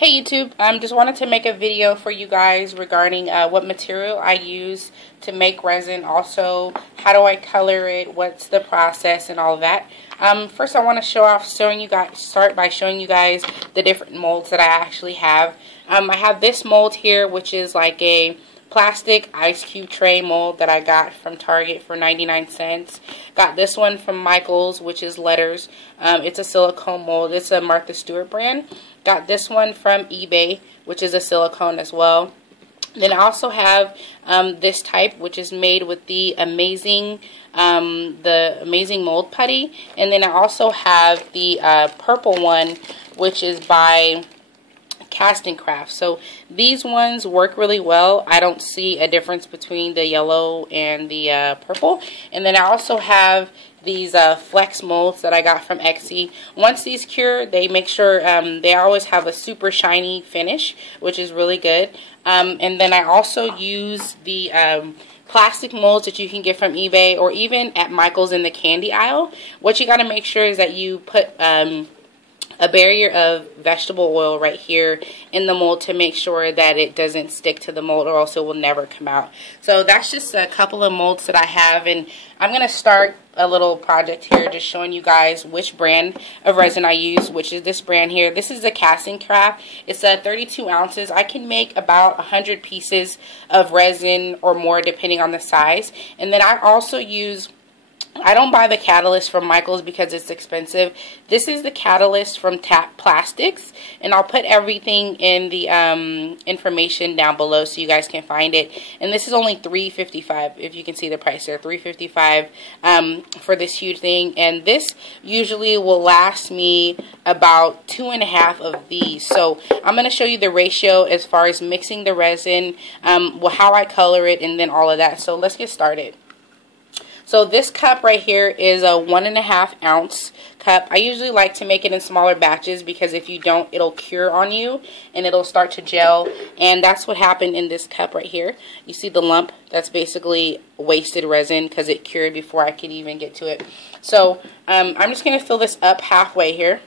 Hey YouTube, just wanted to make a video for you guys regarding what material I use to make resin, also how do I color it, what's the process and all of that. First I want to start by showing you guys the different molds that I actually have. I have this mold here, which is like a plastic ice cube tray mold that I got from Target for 99 cents. Got this one from Michael's, which is letters. It's a silicone mold. It's a Martha Stewart brand. Got this one from eBay, which is a silicone as well. Then I also have this type, which is made with the amazing mold putty. And then I also have the purple one, which is by Cast and Craft. So these ones work really well. I don't see a difference between the yellow and the purple. And then I also have these flex molds that I got from Etsy. Once these cure, they make sure they always have a super shiny finish, which is really good. And then I also use the plastic molds that you can get from eBay or even at Michael's in the candy aisle. What you got to make sure is that you put a barrier of vegetable oil right here in the mold to make sure that it doesn't stick to the mold, or else it will never come out. So that's just a couple of molds that I have, and I'm going to start a little project here just showing you guys which brand of resin I use, which is this brand here. This is the Cast and Craft. It's 32 ounces. I can make about 100 pieces of resin or more depending on the size. And then I also use, I don't buy the catalyst from Michael's because it's expensive. This is the catalyst from Tap Plastics, and I'll put everything in the information down below so you guys can find it. And this is only $3.55, if you can see the price there, $3.55 for this huge thing. And this usually will last me about 2.5 of these. So I'm going to show you the ratio as far as mixing the resin, how I color it, and then all of that. So let's get started. So this cup right here is a 1.5 ounce cup. I usually like to make it in smaller batches because if you don't, it'll cure on you and it'll start to gel. And that's what happened in this cup right here. You see the lump? That's basically wasted resin because it cured before I could even get to it. So I'm just going to fill this up halfway here.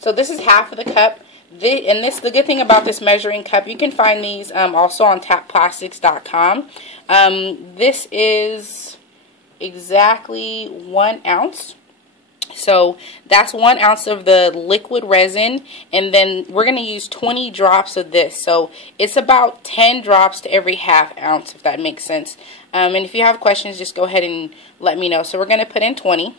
So this is half of the cup. The good thing about this measuring cup, you can find these also on tapplastics.com. This is exactly 1 ounce. So that's 1 ounce of the liquid resin, and then we're going to use 20 drops of this. So it's about 10 drops to every ½ ounce, if that makes sense. And if you have questions, just go ahead and let me know. So we're going to put in 20.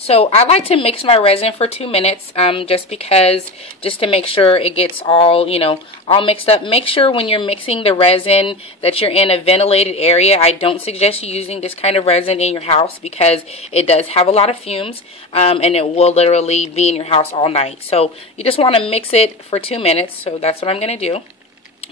So I like to mix my resin for 2 minutes, just to make sure it gets all mixed up. Make sure when you're mixing the resin that you're in a ventilated area. I don't suggest you using this kind of resin in your house because it does have a lot of fumes, and it will literally be in your house all night. So you just want to mix it for 2 minutes. So that's what I'm going to do.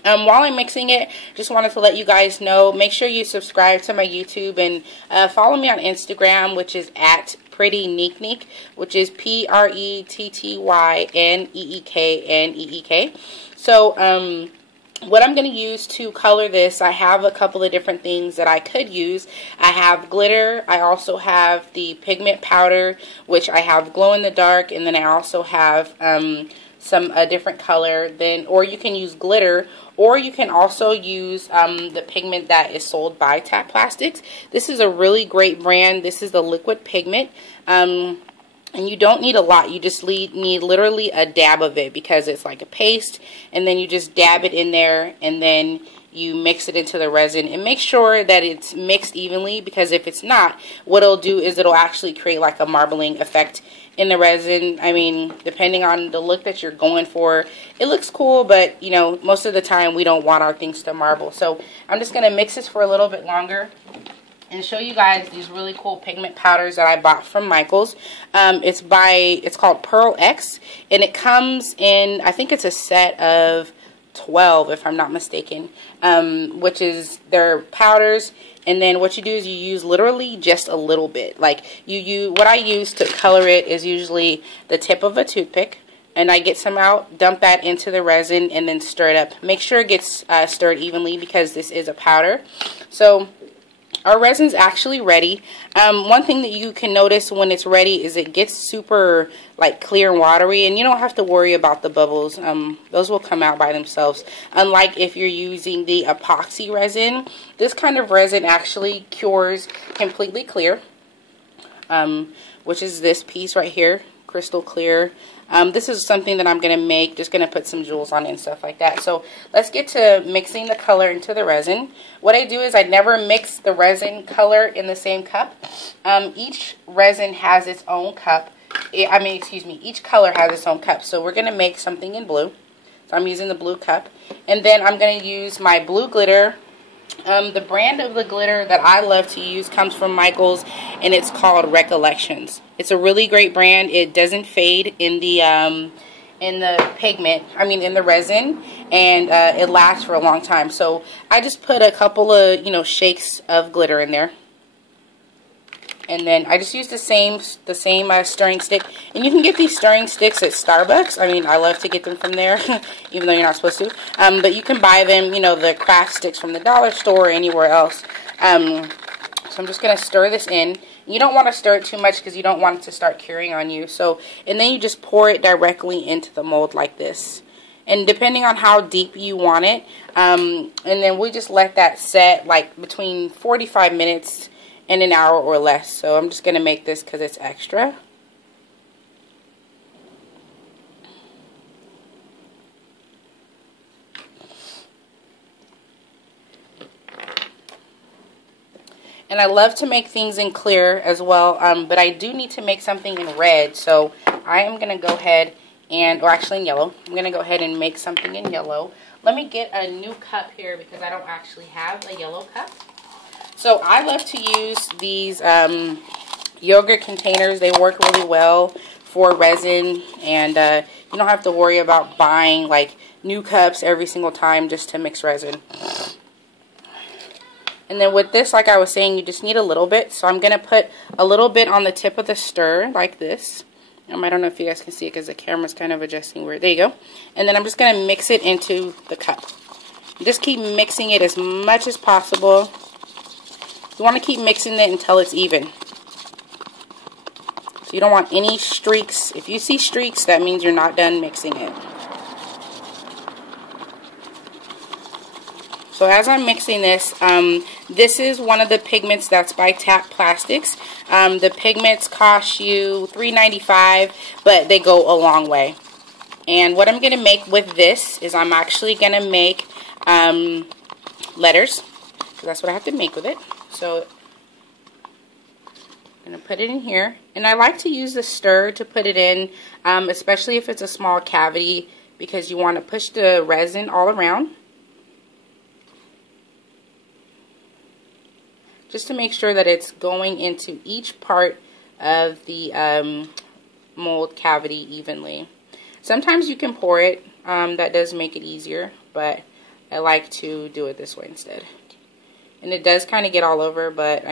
While I'm mixing it, just wanted to let you guys know, make sure you subscribe to my YouTube and follow me on Instagram, which is at PrettyNeekNeek, which is PrettyNeekNeek. So what I'm going to use to color this, I have a couple of different things that I could use. I have glitter. I also have the pigment powder, which I have glow in the dark, and then I also have some different color. Or you can use glitter, or you can also use the pigment that is sold by Tap Plastics. This is a really great brand. This is the liquid pigment, and you don't need a lot. You just need literally a dab of it because it's like a paste, and then you just dab it in there, and then you mix it into the resin, and make sure that it's mixed evenly, because if it's not, what it'll do is it'll actually create like a marbling effect in the resin. I mean, depending on the look that you're going for, it looks cool, but most of the time we don't want our things to marble. So I'm just going to mix this for a little bit longer and show you guys these really cool pigment powders that I bought from Michael's. It's called Pearl X, and it comes in, I think it's a set of 12 if I'm not mistaken, which is their powders. And then what you do is you use literally just a little bit. Like what I use to color it is usually the tip of a toothpick, and I get some out, dump that into the resin, and then stir it up. Make sure it gets stirred evenly because this is a powder. So our resin's actually ready. One thing that you can notice when it's ready is it gets super like clear and watery, and you don't have to worry about the bubbles. Those will come out by themselves. Unlike if you're using the epoxy resin, this kind of resin actually cures completely clear, which is this piece right here, crystal clear. This is something that I'm going to make, just going to put some jewels on it and stuff like that. So let's get to mixing the color into the resin. What I do is I never mix the resin color in the same cup. Each resin has its own cup. Each color has its own cup. So we're going to make something in blue. So I'm using the blue cup. And then I'm going to use my blue glitter. The brand of the glitter that I love to use comes from Michaels, and it's called Recollections. It's a really great brand. It doesn't fade in the pigment, in the resin, and it lasts for a long time. So I just put a couple of, shakes of glitter in there. And then I just use the same stirring stick. And you can get these stirring sticks at Starbucks. I love to get them from there, even though you're not supposed to. But you can buy them, the craft sticks from the dollar store or anywhere else. So I'm just going to stir this in. You don't want to stir it too much because you don't want it to start curing on you. And then you just pour it directly into the mold like this. And depending on how deep you want it, and then we just let that set like between 45 minutes in an hour or less. So I'm just going to make this because it's extra. And I love to make things in clear as well, but I do need to make something in red. So I am going to go ahead and, or actually in yellow, I'm going to go ahead and make something in yellow. Let me get a new cup here because I don't actually have a yellow cup. So I love to use these yogurt containers. They work really well for resin, and you don't have to worry about buying like new cups every single time just to mix resin. And then with this, like I was saying, you just need a little bit. So I'm going to put a little bit on the tip of the stir like this. I don't know if you guys can see it because the camera's kind of adjusting weird. There you go. And then I'm just going to mix it into the cup. Just keep mixing it as much as possible. You want to keep mixing it until it's even. So you don't want any streaks. If you see streaks, that means you're not done mixing it. So as I'm mixing this, this is one of the pigments that's by Tap Plastics. The pigments cost you $3.95, but they go a long way. And what I'm going to make with this is I'm actually going to make letters. So that's what I have to make with it. So I'm going to put it in here. And I like to use the stir to put it in, especially if it's a small cavity, because you want to push the resin all around. Just to make sure that it's going into each part of the mold cavity evenly. Sometimes you can pour it. That does make it easier, but I like to do it this way instead. And it does kind of get all over, but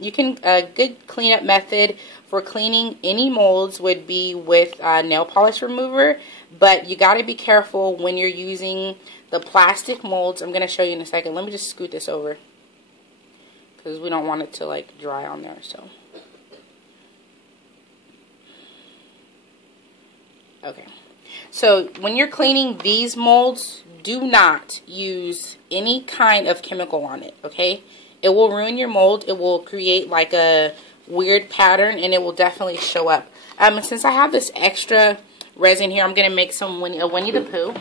you can, a good cleanup method for cleaning any molds would be with nail polish remover, but you got to be careful when you're using the plastic molds. I'm going to show you in a second. Let me just scoot this over because we don't want it to like dry on there. So okay, so when you're cleaning these molds, do not use any kind of chemical on it, okay? It will ruin your mold. It will create like a weird pattern, and it will definitely show up. And since I have this extra resin here, I'm going to make some Winnie the Pooh.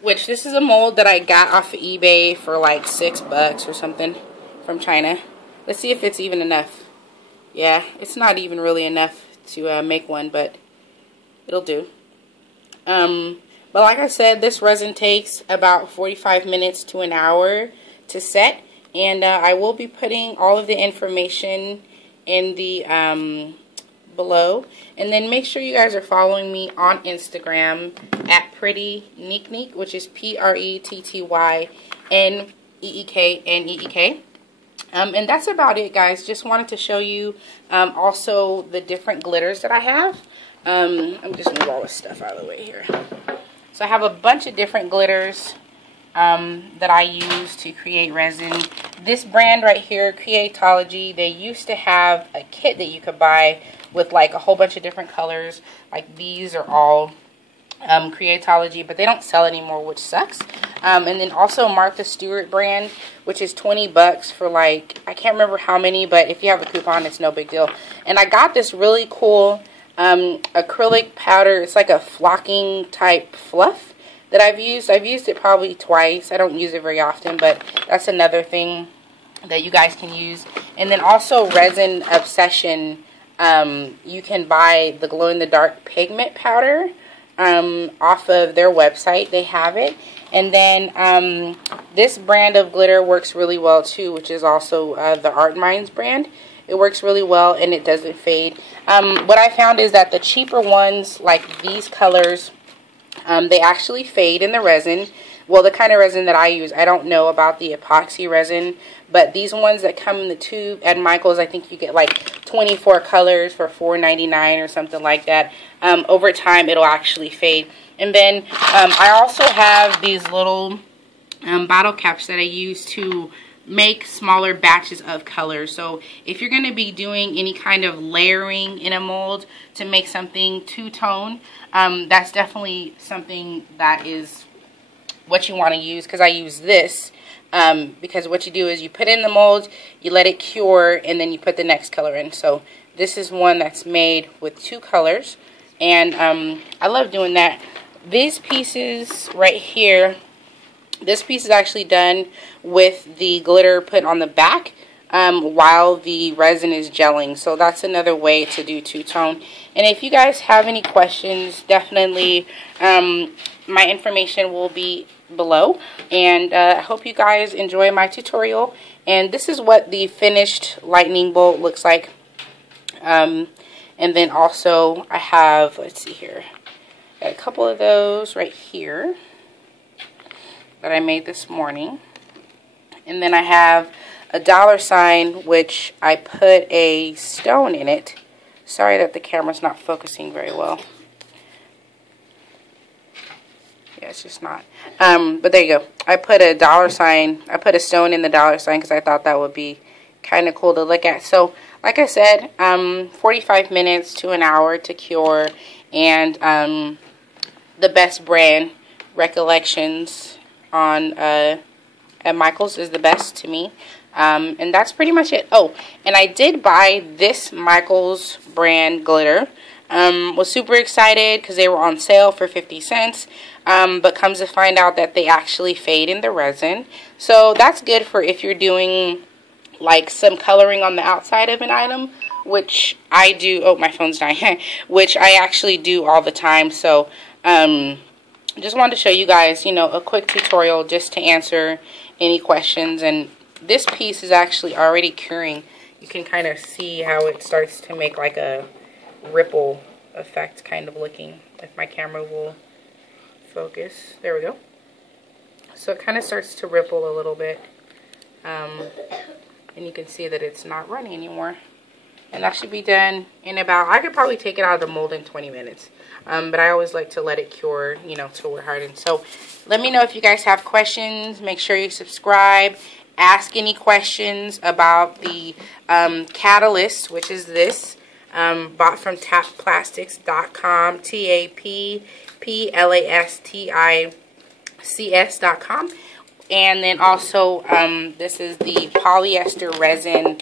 Which, this is a mold that I got off of eBay for like $6 or something from China. Let's see if it's even enough. Yeah, it's not even really enough to make one, but it'll do. But like I said, this resin takes about 45 minutes to an hour to set, and I will be putting all of the information in the below. And then make sure you guys are following me on Instagram at Pretty Neek, which is PrettyNeek. And that's about it, guys. Just wanted to show you also the different glitters that I have. I'm just move all this stuff out of the way here. So I have a bunch of different glitters that I use to create resin. This brand right here, Creatology, they used to have a kit that you could buy with like a whole bunch of different colors. Like these are all Creatology, but they don't sell anymore, which sucks. And then also Martha Stewart brand, which is 20 bucks for like, I can't remember how many, but if you have a coupon, it's no big deal. And I got this really cool acrylic powder. It's like a flocking type fluff that I've used. I've used it probably twice. I don't use it very often, but that's another thing that you guys can use. And then also Resin Obsession, you can buy the glow-in-the-dark pigment powder off of their website. They have it. And then this brand of glitter works really well too, which is also the Art Minds brand. It works really well and it doesn't fade. What I found is that the cheaper ones, like these colors, they actually fade in the resin. Well, the kind of resin that I use, I don't know about the epoxy resin, but these ones that come in the tube at Michael's, I think you get like 24 colors for $4.99 or something like that. Over time, it'll actually fade. And then I also have these little bottle caps that I use to make smaller batches of colors. So if you're going to be doing any kind of layering in a mold to make something two-tone, that's definitely something that is what you want to use, because I use this because what you do is you put in the mold, you let it cure, and then you put the next color in. So this is one that's made with two colors, and I love doing that. These pieces right here, this piece is actually done with the glitter put on the back while the resin is gelling. So that's another way to do two-tone. And if you guys have any questions, definitely my information will be below. And I hope you guys enjoy my tutorial. And this is what the finished lightning bolt looks like. And then also I have, let's see here, got a couple of those right here that I made this morning. And then I have a $sign, which I put a stone in it. Sorry that the camera's not focusing very well. Yeah, it's just not. But there you go. I put a $sign. I put a stone in the $sign because I thought that would be kind of cool to look at. So, like I said, 45 minutes to an hour to cure. And the best brand, Recollections, on at Michael's is the best to me. And that's pretty much it. Oh, and I did buy this Michael's brand glitter. Was super excited because they were on sale for 50 cents. But comes to find out that they actually fade in the resin. So that's good for if you're doing like some coloring on the outside of an item, which I do. Oh, my phone's dying. Which I actually do all the time. So just wanted to show you guys, you know, a quick tutorial just to answer any questions. And this piece is actually already curing. You can kind of see how it starts to make like a ripple effect kind of looking. If my camera will focus. There we go. So it kind of starts to ripple a little bit. And you can see that it's not running anymore. And that should be done in about, I could probably take it out of the mold in 20 minutes. But I always like to let it cure, you know, till we're hardened. So let me know if you guys have questions. Make sure you subscribe. Ask any questions about the catalyst, which is this. Bought from tapplastics.com. TAPPLASTICS.com. And then also, this is the polyester resin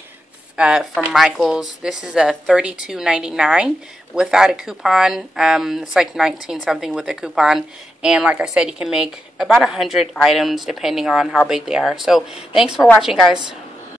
from Michael's. This is a $32.99 without a coupon. It's like 19 something with a coupon. And like I said, you can make about 100 items depending on how big they are. So thanks for watching, guys.